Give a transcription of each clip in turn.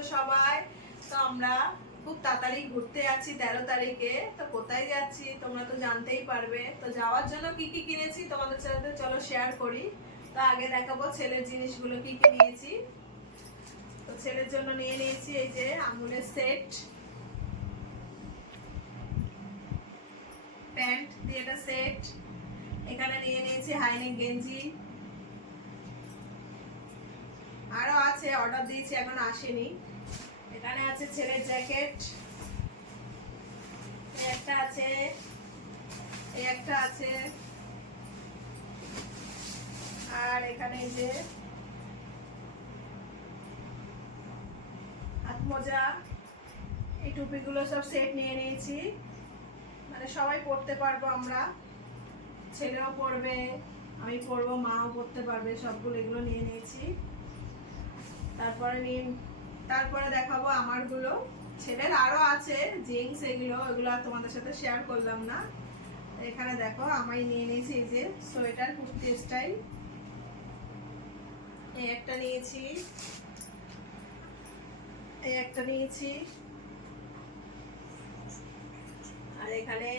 আছো সবাই? তো আমরা খুব তাড়াতাড়ি ঘুরতে যাচ্ছি 13 তারিখে। তো কোথায় যাচ্ছি তোমরা তো জানতেই পারবে। তো যাওয়ার জন্য কি কি কিনেছি তোমাদের সাথে চলো শেয়ার করি। তো আগে দেখাবো ছেলের জিনিসগুলো কি কি নিয়েছি। তো ছেলের জন্য নিয়ে নিয়েছি এই যে আমুলের সেট, প্যান্ট দিয়ে একটা সেট। এখানে নিয়ে নিয়েছি হাইনেক গেঞ্জি, আরো আছে অর্ডার দিয়েছি এখন আসেনি। এখানে আছে ছেলের জ্যাকেট, একটা আছে, এই একটা আছে, আর এখানে এই যে হাত মোজা, এই টুপিগুলো সব সেট নিয়ে নিয়েছি, মানে সবাই পরতে পারবো আমরা, ছেলেও পরবে, আমি পরবো, মাও পরতে পারবে, সবগুলো এগুলো নিয়ে নিয়েছি। তারপরে দেখাবো আমারগুলো, ছেলের আরো আছে জিন্স, এগুলো তোমাদের সাথে শেয়ার করলাম না। এখানে দেখো আমি নিয়ে নিয়েছি এই যে সোয়েটার কুর্তি স্টাইল, এই একটা নিয়েছি, এই একটা নিয়েছি, আর এখানে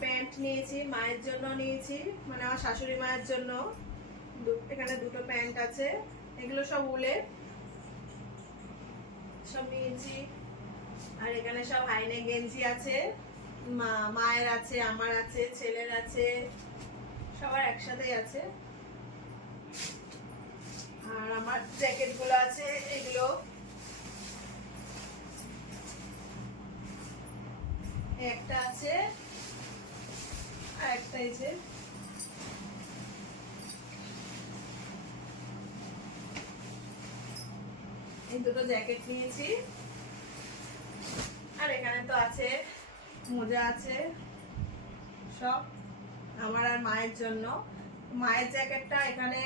প্যান্ট নিয়েছি, মায়ের জন্য নিয়েছি, মানে আমার শাশুড়ি মায়ের জন্য। এখানে দুটো প্যান্ট আছে, এগুলো সব উলে সব নিয়েছি। আর এখানে সব হাইনেক গেঞ্জি আছে, মায়ের আছে, আমার আছে, ছেলের আছে, সবার একসাথেই আছে। আর আমার জ্যাকেট গুলো আছে, এগুলো একটা আছে, আর একটা এই যে এই দুটো জ্যাকেট নিয়েছি। আর এখানে তো আছে মোজা আছে, সব আমার আর মায়ের জন্য। মায়ের জ্যাকেটটা এখানে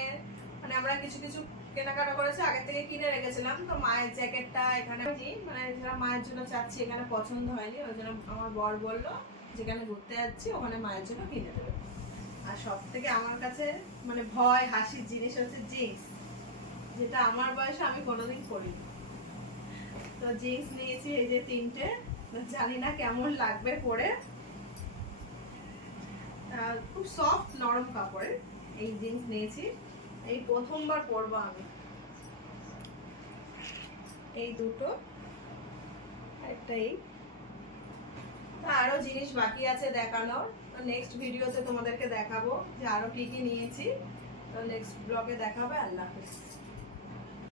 মানে আমরা কিছু কিছু কেনাকাটা করেছি, আগে থেকে কিনে রেখেছিলাম। তো মায়ের জ্যাকেটটা এখানে মানে যারা মায়ের জন্য চাচ্ছি, এখানে পছন্দ হয়নি, ওই জন্য আমার বর বললো যেখানে ঘুরতে যাচ্ছি ওখানে মায়ের জন্য কিনে দেবে। আর সব থেকে আমার কাছে মানে ভয় হাসির জিনিস হচ্ছে জিন্স, যেটা আমার বয়সে আমি কোনোদিন পরিনি। তো জিন্স নিয়েছি এই যে 3টে, জানি না কেমন লাগবে পরে, খুব সফট নরম কাপড়ের এই জিন্স নিয়েছি, এই প্রথমবার পরবো আমি। এই দুটো, একটাই। আরো জিনিস বাকি আছে দেখানোর, নেক্সট ভিডিওতে তোমাদেরকে দেখাবো যে আরো কি কি নিয়েছি। তো নেক্সট ব্লগে দেখাবো। আল্লাহ হাফেজ।